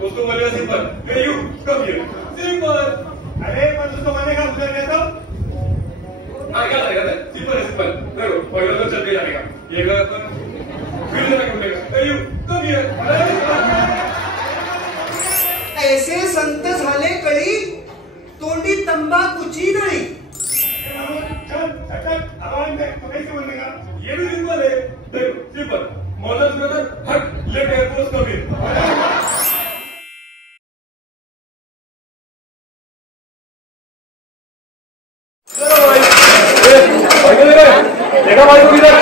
उसको बोलेगा simple, hey you, come here. Simple. अरे पण उसको बोलेगा उधर गया तो क्या करेगा? सिंपल है सिंपल. देखो पहले तो चल के जाएगा. ये गया तो फिर जाके बोलेगा, hey you, come here. ऐसे संत झाले कळी तोंडी तंबाखूची नळी. चल चटक आवाज दे तो कैसे बोलेगा? ये भी सिंपल है. देखो simple. Model brother hut late airport come in. देखा भाई को किधर?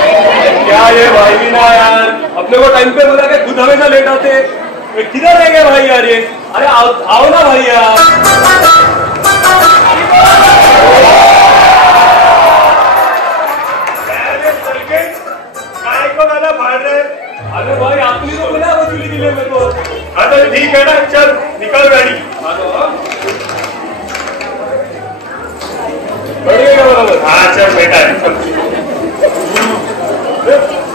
क्या ये भाई भी ना यार अपने को टाइम पे बोला के खुद हमेशा लेट आते. किधर रह गए भाई यार ये? अरे आओ ना भाई यार. काय को दादा भाड़ रहे? अरे भाई आपने तो बोला वसूली के लिए मेरे को. हाँ तो ठीक है ना, चल निकल गाड़ी. बढ़िया बराबर. हाँ चल बेटा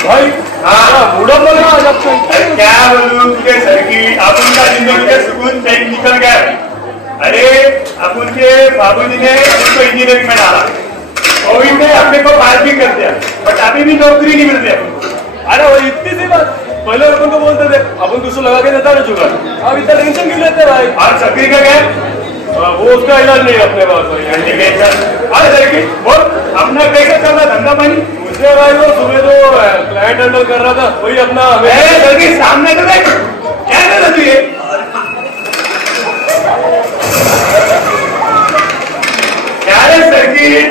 भाई हाँ मूडा बोल रहा आज आपको. अरे क्या बोलूं तुझे सर्किट अपन का जिंदगी का सुकून टाइम निकल गया. अरे अपन के बाबूजी ने उसको इंजीनियरिंग में डाला, कोविड ने अपने को पास भी कर दिया, बट अभी भी नौकरी नहीं मिल रही अपन को. अरे वो इतनी सी बात. पहले अपन को बोलते थे अपन दूसरा लगा के देता ना जुगाड़. अब इतना टेंशन क्यों लेते भाई? और सक्री का क्या? वो उसका इलाज नहीं अपने पास भाई. अरे सर्किट बोल अपना कैसा चल रहा धंधा पानी? मुझे भाई वो सुबह तो क्लाइंट हैंडल कर रहा था वही अपना. सर्किट सामने तो देख क्या कर रहा तू ये? क्या है सर्किट,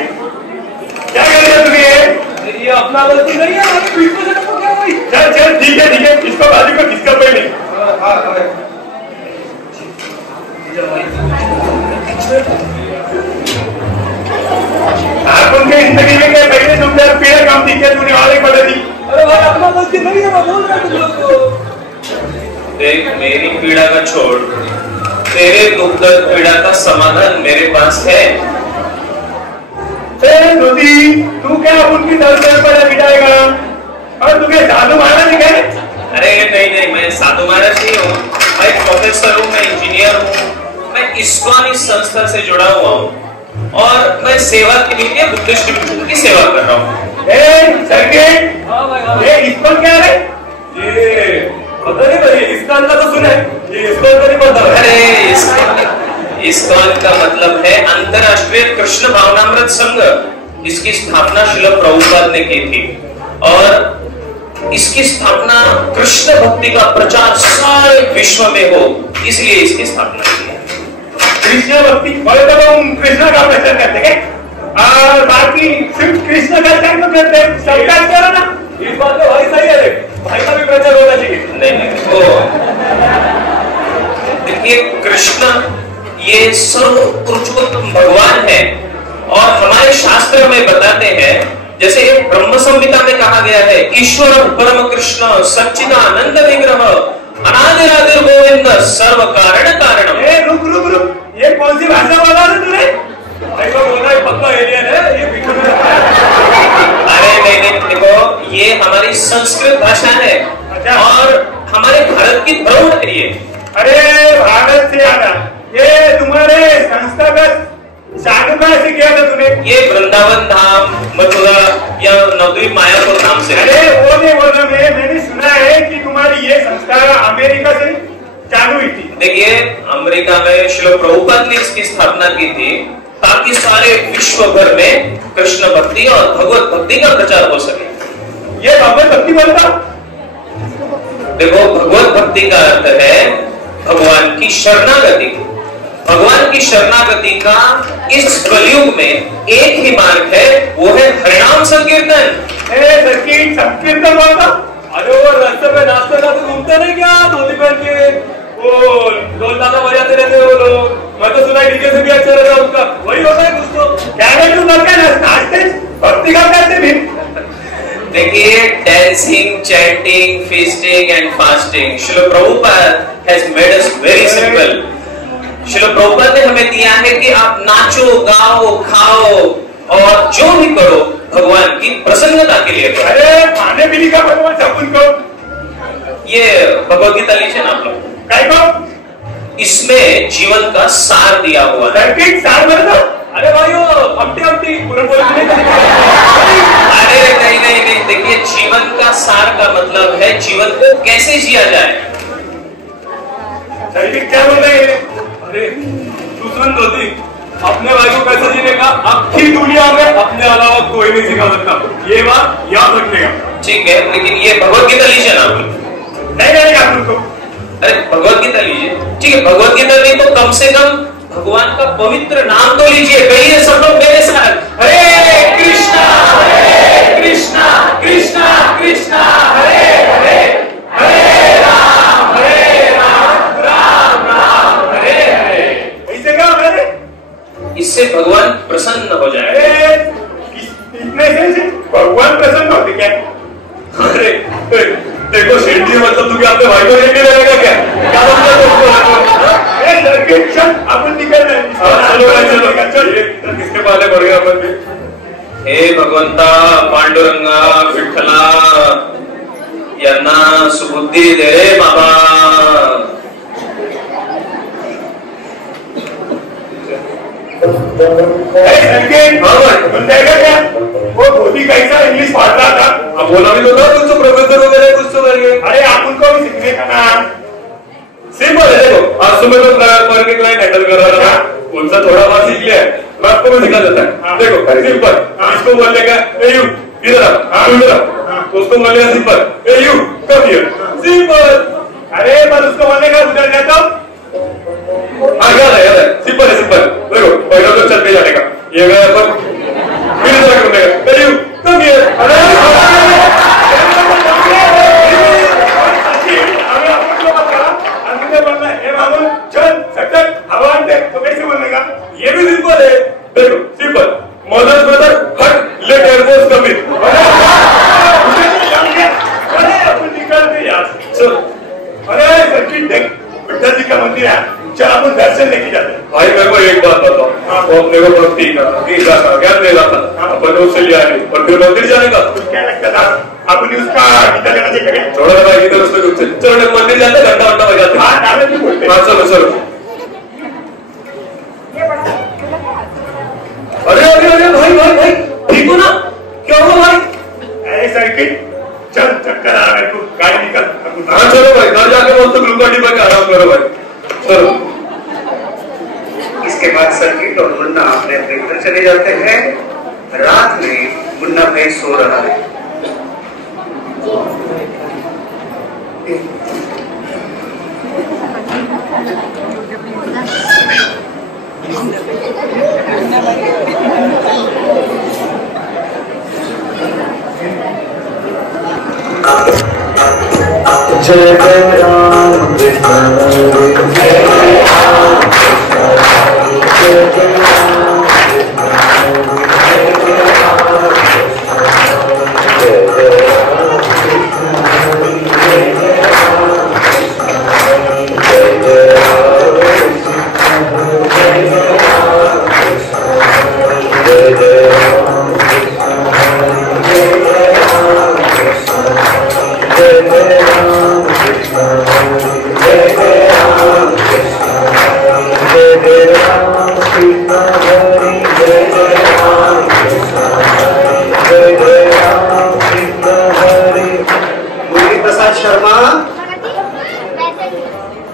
क्या कर रहे हो तुम ये अपना गलती नहीं है. क्या भाई? चल चल ठीक है इसको बाजू को किसका पहले. आप उनके जिंदगी में क्या पहले तुम यार पेड़ काम दिखे तूने वाले पड़े थी. अरे भाई अपना गलती नहीं है. मैं बोल रहा हूँ तुम लोग को. देख मेरी पीड़ा का छोड़, तेरे दुख दर्द पीड़ा का समाधान मेरे पास है. दीदी तू क्या उनकी दर्द पर मिटाएगा और तुम्हें साधु महाराज दिखाए? अरे नहीं मैं साधु महाराज नहीं हूँ. मैं प्रोफेसर हूँ, मैं इंजीनियर हूँ. मैं इस्कॉन इस संस्था से जुड़ा हुआ हूँ और मैं सेवा के लिए बुद्धिस्ट मिशन की सेवा कर रहा हूँ. सर्किट ये इस्कॉन क्या है? ये पता नहीं भाई. इस्कॉन का तो सुना है, ये इस्कॉन का नहीं पता. अरे इस्कॉन का मतलब है अंतरराष्ट्रीय कृष्ण भावनामृत संघ. इसकी स्थापना श्रील प्रभुपाद ने की थी और इसकी स्थापना कृष्ण भक्ति का प्रचार सारे विश्व में हो इसलिए इसकी स्थापना की है. कृष्ण भक्ति बोले तो हम कृष्ण का प्रचार करते हैं और बाकी सिर्फ कृष्ण का प्रचार क्यों करते हैं? सबका करो ना. इस बात में भाई सही है. भाई का भी प्रचार होना चाहिए. नहीं वो देखिए कृष्ण ये सर्वोत्तम भगवान है और हमारे शास्त्र में बताते हैं जैसे ब्रह्म संहिता में कहा गया है ईश्वर परम कृष्ण सच्चिदानंद विग्रह अनादिरादिर गोविंद सर्व कारण कारणम. रुक ये कौन सी भाषा बोला तूने? भाई को बोल रहा है पक्का एलियन है ये. अरे नहीं देखो ये हमारी संस्कृत भाषा है और हमारे भारत की प्रौढ़ है ये. अरे भारत से आना ये तुम्हारे संस्थागत साधु कहाँ से किया था तूने? ये वृंदावन धाम मथुरा या नवद्वीप मायापुर नाम से. अरे वो नहीं बोल रहा मैंने सुना है कि तुम्हारी ये संस्था अमेरिका से चालू हुई थी. देखिए अमेरिका में श्रील प्रभुपाद ने इसकी स्थापना की थी ताकि सारे विश्व भर में कृष्ण भक्ति और भगवत भक्ति का प्रचार हो सके. ये भगवत भक्ति बोलता? देखो भगवत भक्ति का अर्थ है भगवान की शरणागति. भगवान की शरणागति का इस कलयुग में एक ही मार्ग है, वो है हरिनाम संकीर्तन. संकीर्तन संकीर्तन बोलता? अरे वो रास्ते पे नाश्ते का तो घूमते नहीं क्या धोती पहन के वो ढोल ताशा बजाते रहते वो लोग. मैं तो सुना डीजे से भी अच्छा रहता उसका. वही होता है कुछ तो. क्या है तू करके नाचते भक्ति का करते भी? देखिए dancing, chanting, feasting and fasting. Srila Prabhupada has made us very simple. Srila Prabhupada ने हमें दिया है कि आप नाचो, गाओ, खाओ और जो भी करो भगवान की प्रसन्नता के लिए करो. अरे खाने पीने का भगवान सब उनको ये भगवत गीता लीजिए ना आप लोग. काय को इसमें जीवन का सार दिया हुआ है। सर्किट सार बना। अरे भाई वो अमटी पुरणपोळी नहीं अरे नहीं नहीं नहीं, देखिए जीवन का सार का मतलब है जीवन को कैसे जिया जाए। सर्किट क्या बोल रहे हैं? अरे सुसंत होती अपने भाई को कैसे जीने का आखिरी दुनिया में अपने अलावा कोई नहीं सिखा सकता, ये बात याद रखने का। ठीक है, लेकिन ये भगवत गीता लीजिए ना। नहीं नहीं आप उनको अरे भगवत गीता लीजिए, ठीक है, भगवत गीता नहीं तो कम से कम भगवान का पवित्र नाम तो लीजिए। कहिए सब लोग मेरे साथ, हरे कृष्णा कृष्णा कृष्णा कृष्णा हरे हरे, हरे राम राम राम हरे हरे। ऐसे क्या मैंने? इससे भगवान प्रसन्न हो जाए। इतने से भगवान प्रसन्न होते क्या? अरे देखो शेंडी मतलब तू क्या अपने भाई को शेंडी लगेगा क्या? क्या मतलब सर्किट अपन निकल रहे हैं। चलो किसके पाले पड़ गए अपन भी? हे भगवंता पांडुरंगा विठ्ठला यांना सुबुद्धी दे रे बाबा। सर्किट क्या? वो धोती कैसा इंग्लिश पढ़ रहा था? अब बोला भी तो था कुछ तो प्रोफेसर वगैरह कुछ तो करके। अरे आप उनको भी सीखने का ना। सिंपल है, देखो आज सुबह तो पर के क्लाइंट हैंडल कर रहा था, उनसे थोड़ा बहुत सीख लिया है, मैं आपको भी सिखा देता है। देखो सिंपल, इसको बोलने का ए यू इधर आ, इधर आ, तो उसको बोलने का simple A you come here, simple. अरे पर उसको बोलने का उधर जाता। हाँ याद है सिंपल है सिंपल। देखो पहला तो चल के जाने का, ये गया अपन फिर इधर करने का ए यू कम हियर। ये भी सिंपल है, देखो simple, mother brother hut late air force come in. निकलते यार। चलो अरे सर्किट देख, विठ्ठल जी का मंदिर है, चल अपन दर्शन लेके जाते हैं। भाई मेरे को एक बात बताओ, वो अपने को भक्ति का गीता का ज्ञान ले रहा था, अपन उससे लिया नहीं और फिर मंदिर जाने का क्या लगता था अपनी उसका गीता लेना चाहिए? थोड़ा लगा इधर उसको कुछ चलो मंदिर जाते घंटा घंटा बजाते। हाँ नाले भी बोलते। हाँ चलो चलो। अरे अरे अरे भाई भाई भाई ठीक हो ना? क्या हुआ भाई? अरे सर्किट चल चक्कर आ रहा है, तू गाड़ी निकल। हाँ चलो भाई, घर जाके बोलते ग्लूकोन डी पे आराम करो भाई, चलो। इसके बाद सर्किट और मुन्ना अपने अपने घर चले जाते हैं। रात में मुन्ना भाई सो रहा है। जय जय राम कृष्ण हरे जय राम कृष्ण हरे जय जय राम कृष्ण हरे जय राम कृष्ण हरे जय जय राम कृष्ण हरे जय जय राम कृष्ण हरे जय जय राम कृष्ण हरे जय जय राम कृष्ण हरे जय जय राम कृष्ण हरे जय जय राम कृष्ण हरे जय जय राम कृष्ण हरे जय जय राम कृष्ण हरे जय जय राम कृष्ण हरे जय जय राम कृष्ण हरे जय जय राम कृष्ण हरे। मुरली प्रसाद शर्मा,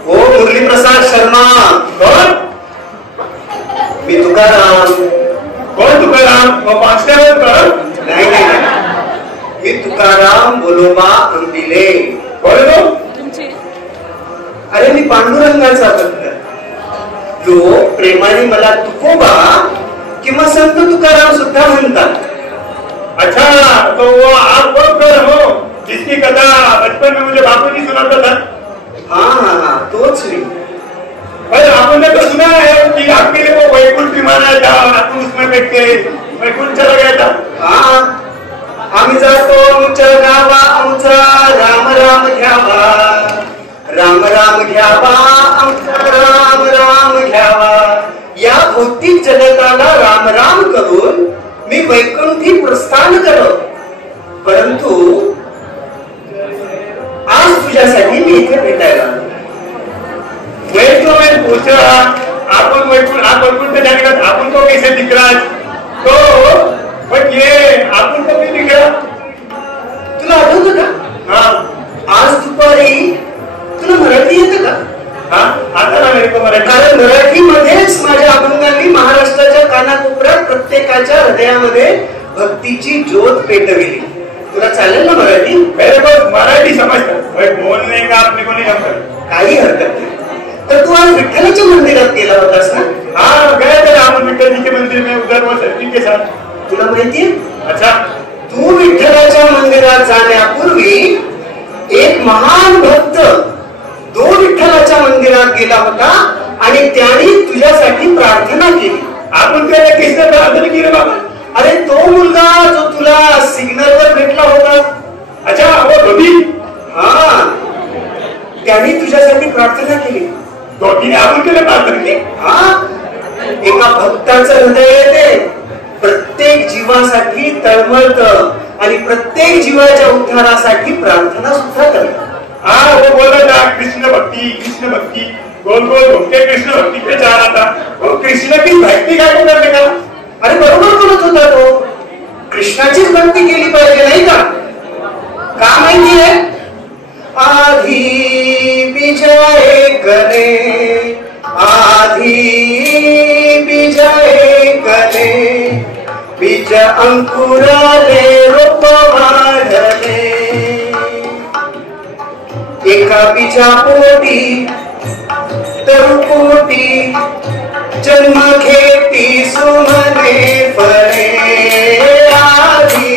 ओ मुरली प्रसाद शर्मा। कौन? मी तुकाराम। कौन तुकाराम? वो पांचटे में कर? नहीं नहीं, मी तुकाराम बोलोबा अंबिले। बोले तो? अरे मी पांडुरंगाचा भक्त, जो प्रेमाने मला तुकोबा किंवा संत तुकाराम सुद्धा म्हणतात। अच्छा तो वो आप वो कर हो जिसकी कथा बचपन में मुझे बापू जी सुनाता था। हाँ हाँ हाँ, तोच मी। पर आपने तो सुना है कि आपके लिए वो वैकुंठ विमान आया था, आप उसमें बैठ के वैकुंठ चला गया था। हाँ, आम्ही जातो आमच्या गावा, आमचा राम राम घ्यावा, राम राम घ्यावा, आमचा राम राम घ्यावा। या भौतिक जगताला राम राम करून मी वैकुंठी प्रस्थान करो, परंतु आज तुझ्यासाठी मी इथे भेटायला आलो। वही तो मैं पूछा अपन वैकुंठ जाने का अपन को कैसे दिख रहा है तो बट ये अपन को भी दिख रहा तुला आठवतं का? हाँ आज दुपारी तुला मराठी येतं का? हाँ आता ना मेरे को मराठी कारण मराठीमध्येच माझ्या अभंगांनी महाराष्ट्राच्या कानाकोपऱ्यात प्रत्येकाच्या हृदयामध्ये भक्तीची ज्योत पेटविली. तुला चालेल ना मराठी? मेरे को मराठी समझता भाई बोलने का अपने को नहीं जमता. काही हरकत नाही. तर तू आज विठ्ठलाच्या मंदिरात गेला होतास ना? हाँ गए थे राम विठल जी के मंदिर में उधर वो सचिन के साथ. तुला माहितीये अच्छा तू विठ्ठलाच्या मंदिरात जाण्यापूर्वी एक महान भक्त तो विठ्ठलाच्या मंदिरात गेला होता आणि त्याने तुझ्यासाठी प्रार्थना केली. आपण त्याला किसने प्रार्थना की रे बाबा? अरे तो मुलगा जो तुला सिग्नल वर भेटला होता. अच्छा वो धोती हा त्याने तुझ्यासाठी प्रार्थना केली. धोतीने आपण केलं प्रार्थना की हा एका भक्ताचं हृदय येते प्रत्येक जीवासाठी तळमळत आणि प्रत्येक जीवाच्या उद्धारासाठी प्रार्थना सुद्धा करतात. हाँ वो बोल रहा था कृष्ण भक्ति गोल गोल घूमते कृष्ण भक्ति पे जा रहा था. वो कृष्ण की भक्ति काय को करने का? अरे बरोबर बोलत होता तो. कृष्णाचीच भक्ती केली पाहिजे नाही का? का माहितीये आधी विजय करे आधी विजय करे बीज अंकुराले रोप वाढले एका बीजापोटी तरुपोटी जन्म घेती सुमने फळे आधी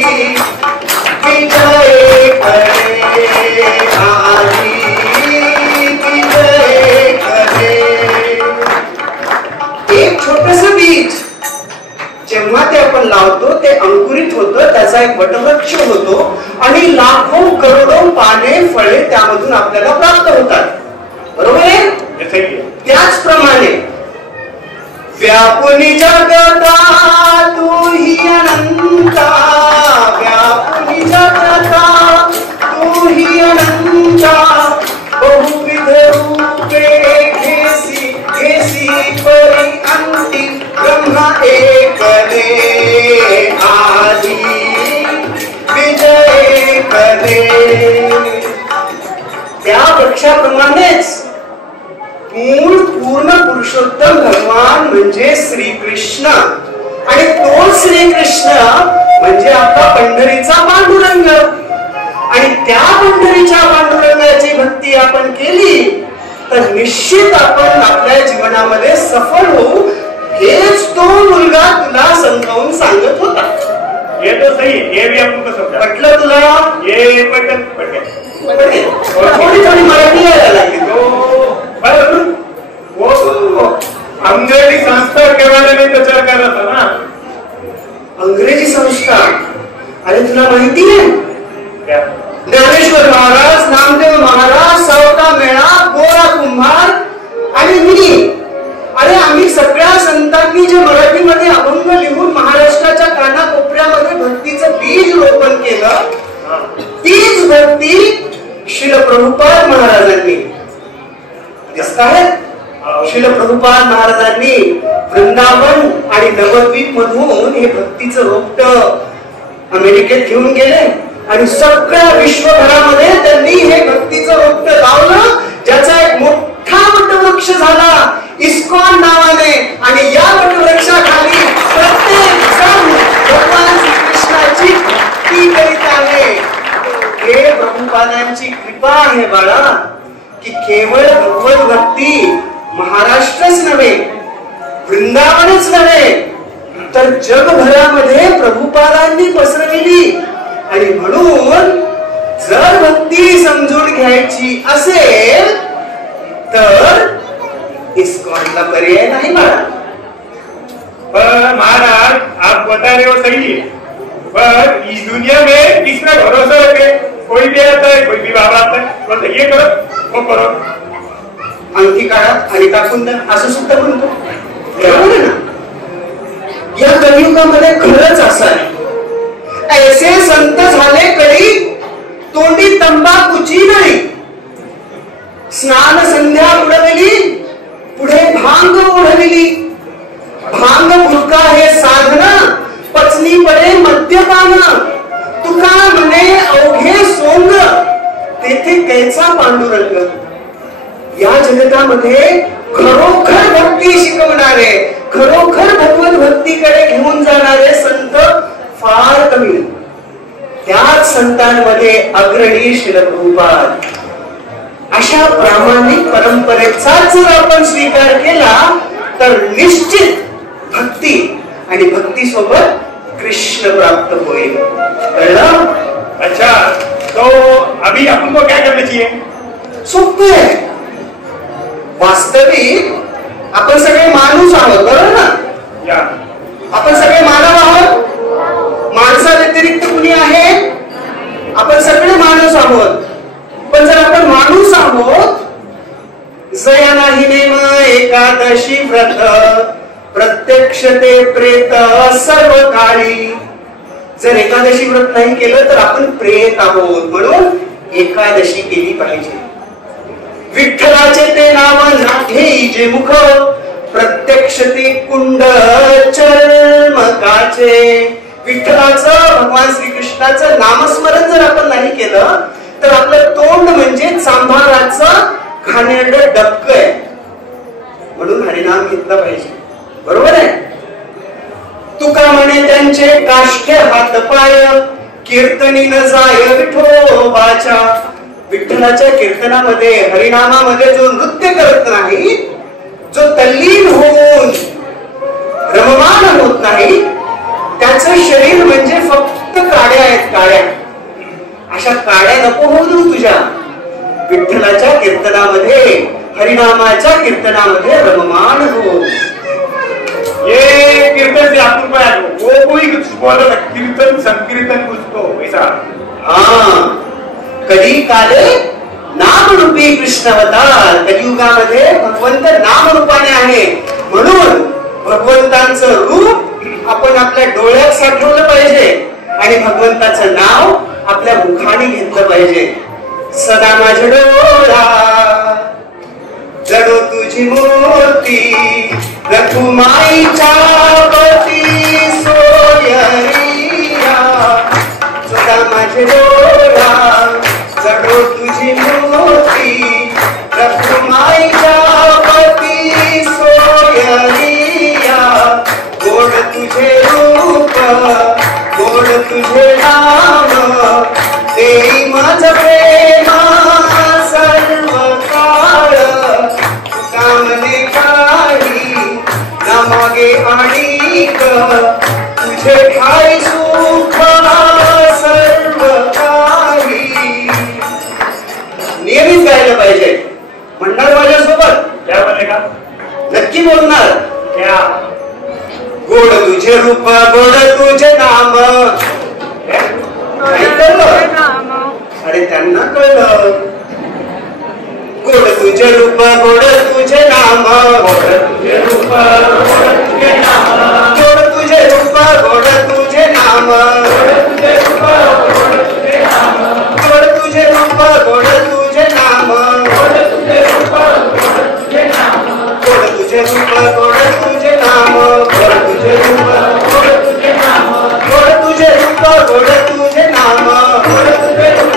विजय करे आधी विजय करे. एक छोटस बीज जेव्हा ते आपण लावतो ते अंकुरित होतं त्याचा एक वटवृक्ष होतो आणि लाखो करोडो पाने फळे त्यामधून आपल्याला प्राप्त होतात. बरोबर आहे? त्याचप्रमाणे व्यापुनी जगता तू ही अनंता व्यापुनी जगता तू ही अनंता बहुविध रूपे घेसी घेसी परी अंती ब्रह्म एकले आधी विजय करे. त्या वृक्षाप्रमाणेच मूळ पूर्ण पुरुषोत्तम भगवान म्हणजे श्रीकृष्ण आणि तो श्रीकृष्ण म्हणजे आपला पंढरीचा पांडुरंग आणि त्या पंढरीच्या पांडुरंगाची भक्ती आपण केली तर निश्चित आपण आपल्या जीवनामध्ये सफल होऊ. हेच तो मुलगा तुला समजावून सांगत होता. ये तो सही ये भी आपको समझा पटलं तुला? ये पटल थोडी थोडी मराठी यायला लागली. वो अंग्रेजी संस्था के बारे में प्रचार कर रहा था ना. अंग्रेजी संस्था? अरे तुला माहिती आहे क्या? ज्ञानेश्वर महाराज नामदेव महाराज सावता मेळा गोरा कुंभार आणि मी अरे आम्ही सगळ्या संतांनी जे मराठीमध्ये अभंग लिहून महाराष्ट्राच्या कानाकोपऱ्यामध्ये भक्तीचं बीज रोपण केलं तीच भक्ती श्रील प्रभुपाद महाराजांनी श्रील प्रभुपाद महाराजांनी वृंदावन आणि नवद्वीप मधून हे भक्तीचं रोपट अमेरिकेत घेऊन गेले आणि सगळ्या विश्वभरामध्ये त्यांनी हे भक्तीचं रोपट लावलं ज्याचा एक मोठा वटवृक्ष झाला इस्कॉन नावाने. आणि या वटवृक्षाखाली प्रत्येक जण भगवान श्रीकृष्णाची भक्ती करीत आहे. हे प्रभुपादांची कृपा आहे बाळा की केवळ भगवत भक्ती महाराष्ट्रच नव्हे वृंदावनच नव्हे तर जगभरामध्ये प्रभुपादांनी पसरविली. आणि म्हणून जर भक्ती समजून घ्यायची असेल तर इस्कॉनला पर्याय नाही बाळा. पर महाराज आप बता रहे हो सही है पर इस दुनिया में किसका भरोसा रखे? कोई भी आता है कोई भी बाबा आता है बोलते ये करो वो करो अंगठी काढा आणि टाकून द्या असं सुद्धा म्हणतो. बरोबर ना? या कलियुगामध्ये खरंच असं आहे. ऐसे संत झाले करी तोंडी तंबाखूची नाही स्नान संध्या उडवली पुढे पांडुरंग. या जगतामध्ये खरोखर भक्ती शिकवणारे, खरोखर भगवत भक्तीकडे घेऊन जाणारे संत फार कमी. त्याच संतांमध्ये अग्रणी श्रील प्रभुपाद. अशा प्रामाणिक परंपरेचा जर आपण स्वीकार केला तर निश्चित भक्ती आणि भक्ती सोबत कृष्ण प्राप्त होईल. कळलं? अच्छा, तो अभी अपन को क्या करना चाहिए? सोपं आहे. वास्तविक आपण सगळे माणूस आहोत, बरोबर ना? या आपण सगळे मानव आहोत. माणसा व्यतिरिक्त कुणी आहे? आपण सगळे माणूस आहोत. पण जर आपण माणूस आहोत, जया नाही नेम एकादशी व्रत, प्रत्यक्ष ते प्रेत सर्व काळी. जर एकादशी व्रत नाही केलं तर आपण प्रेत आहोत. म्हणून एकादशी केली पाहिजे. विठ्ठलाचे ते नाव नाथेई जे मुख, प्रत्यक्ष ते कुंड चर्मकाचे. विठ्ठलाचं, भगवान श्रीकृष्णाचं नामस्मरण जर आपण नाही केलं तर आपलं तोंड म्हणजे चांभाराचं घाणेरडं डबकं आहे. म्हणून हरिनाम घेतला पाहिजे. बरोबर आहे? तुका म्हणे त्यांचे काष्ठे हात पाय, कीर्तनी न जाय विठोबाच्या. विठ्ठलाच्या कीर्तनामध्ये, हरिनामामध्ये जो नृत्य करत नाही, जो तल्लीन होऊन रममान होत नाही, त्याचं शरीर म्हणजे फक्त काड्या आहेत, काड्या. अशा काड्या नको होऊ देऊ तुझ्या. विठ्ठलाच्या कीर्तनामध्ये, हरिनामाच्या कीर्तनामध्ये रममान हो. ये कीर्तन से आपको क्या है? वो कोई कुछ बोला था, कीर्तन संकीर्तन कुछ तो वैसा. हाँ, कधी काले नामरूपी कृष्ण अवतार. कलियुगामध्ये भगवंत नामरूपाने आहे. म्हणून भगवंतांचं रूप आपण आपल्या डोळ्यात साठवलं पाहिजे आणि भगवंताचं नाव आपल्या मुखाने घेतलं पाहिजे. सदा माझ्या डोळा जडो तुझी मूर्ती, रखुमाईच्या पती सोयरिया. सदा माझे डोळा जडो तुझी मूर्ती, रखुमाईच्या पती सोयरिया. गोड तुझे रूप, गोड तुझे नाम, देई माझ प्रेमा सर्व काळ. कामने काही न मागे आणिक, तुझे ठाई सुख सर्व काही. नियमित गायला पाहिजे. म्हणणार माझ्यासोबत? क्या बोलेगा? नक्की बोलणार. क्या? गोड तुझे रूप, गोड तुझे नाम. अरे त्यांना कळलं. गोड तुझे रूप, गोड तुझे नाम, गोड तुझे रूप, गोड तुझे नाम, गोड तुझे रूप, गोड तुझे नाम, गोड तुझे रूप, गोड तुझे नाम, गोड तुझे रूप, गोड तुझे नाम, गोड तुझे नाम, गोड तुझे रूप, गोड तुझे नाम, गोड तुझे रूप, गोड तुझे नाम, गोड तुझे रूप, गोड तुझे नाम, गोड तुझे रूप,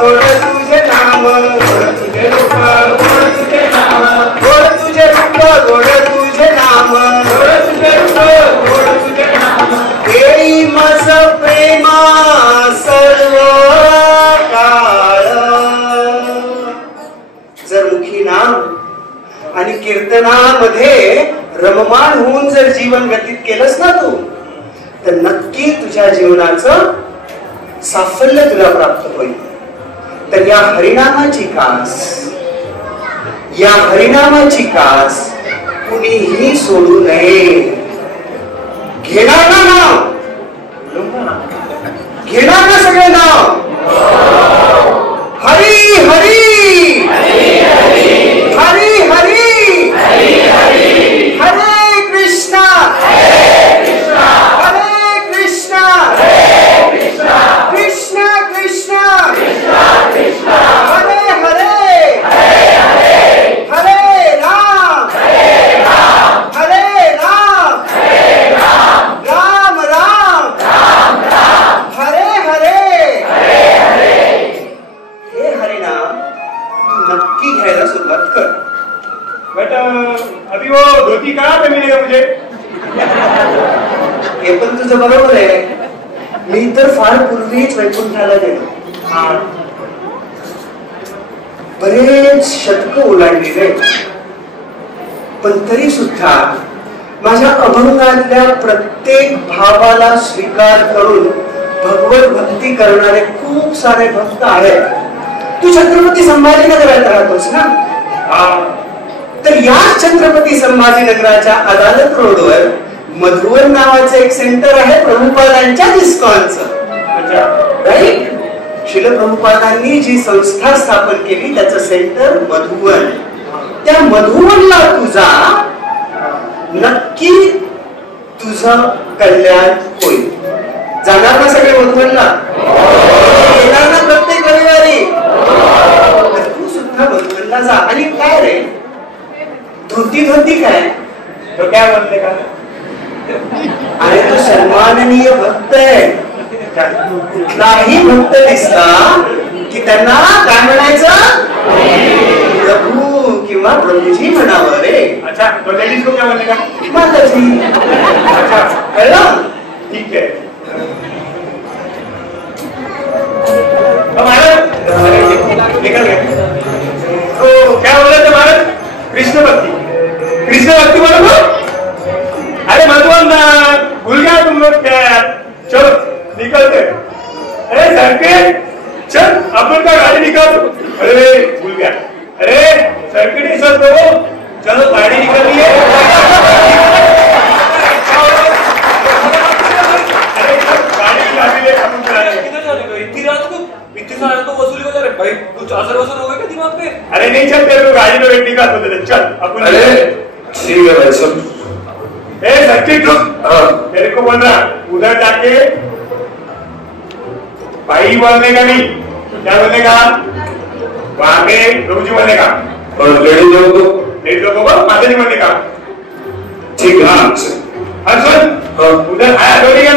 गोड तुझे नाम, गोड तुझे रूप, गोड तुझे नाम, गोड तुझे रूप, गोड तुझे नाम, गोड तुझे रूप, गोड तुझे नाम. देई मज प्रेमा सर्व काळ. जर मुखी नाम आणि कीर्तनामध्ये रममान होऊन जर जीवन व्यतीत केलंस ना तू, तर नक्की तुझ्या जीवनाचं साफल्य तुला प्राप्त होईल. तर या हरिनामाची कास, या हरिनामाची कास कुणीही सोडू नये. घेणार ना नाव? घेणार ना सगळे नाव? हरी हरी हरी हरी हरे कृष्णा हरे कृष्णा कृष्णा कृष्णा हरे हरे हरे राम हरे राम राम राम हरे हरे नक्की घ्यायला सुरुवात कर. बट अभी वो धोती कहाँ पे मिलेगा मुझे? हे पण तुझं बरोबर आहे. मी तर फार पूर्वीच वैकुंठाला गेलो. बरेच शतक ओलांडलेले, पण तरी सुद्धा माझ्या अभंगातल्या प्रत्येक भावाला स्वीकार करून भगवत भक्ती करणारे खूप सारे भक्त आहेत. तू छत्रपती संभाजीनगरात राहतोस ना? तर याच छत्रपती संभाजीनगराच्या अदालत रोडवर मधुवन नावाचं एक सेंटर आहे प्रभुपादांच्या इस्कॉनचं. राईट? शिल प्रभुपादांनी जी संस्था स्थापन केली त्याचं सेंटर मधुवन. त्या मधुवनला तुझा नक्की तुझं कल्याण होईल. जाणार ना सगळे मधुवनला? येणार ना प्रत्येक रविवारी? तर तू सुद्धा मधुवनला जा. आणि काय रे धोती धोती काय तो क्या बोलते का? अरे तो सन्माननीय भक्त आहे. कुठलाही भक्त दिसला की त्यांना काय म्हणायचं? प्रभू किंवा प्रभूजी म्हणावं रे. अच्छा, तो लेडीज को क्या बोलने का? माताजी. अच्छा, कळलं? ठीक है. महाराज निकल गए. तो क्या बोले थे महाराज? कृष्ण भक्ति. कृष्ण भक्ति बोलो तो? अरे मधुवन भूल गया तुम लोग क्या यार? चलो निकलते. अरे सर्किट चल, अपन का गाड़ी निकाल. अरे भूल गया. अरे सर्किट ही सब दो. चलो गाड़ी निकल रही है. अरे गाड़ी निकाल ले. अपन चला रहे. इतनी रात को इतनी सारे तो वसूली हो जा रहे भाई. कुछ असर वसूल हो गया क्या दिमाग पे? अरे नहीं चल, तेरे को गाड़ी में बैठ निकाल बोलते. चल अपन. अरे ठीक है भाई सब. ए सर्किट रुक. तेरे को बोल रहा उधर जाके भाई बोलने का नहीं. क्या बोलने का? वहां पे प्रभुजी बोलने का. और लेडीज लोगों को? लेडीज लोगों को माता जी बोलने का. ठीक है. हाँ सुन. उधर आया डोरी का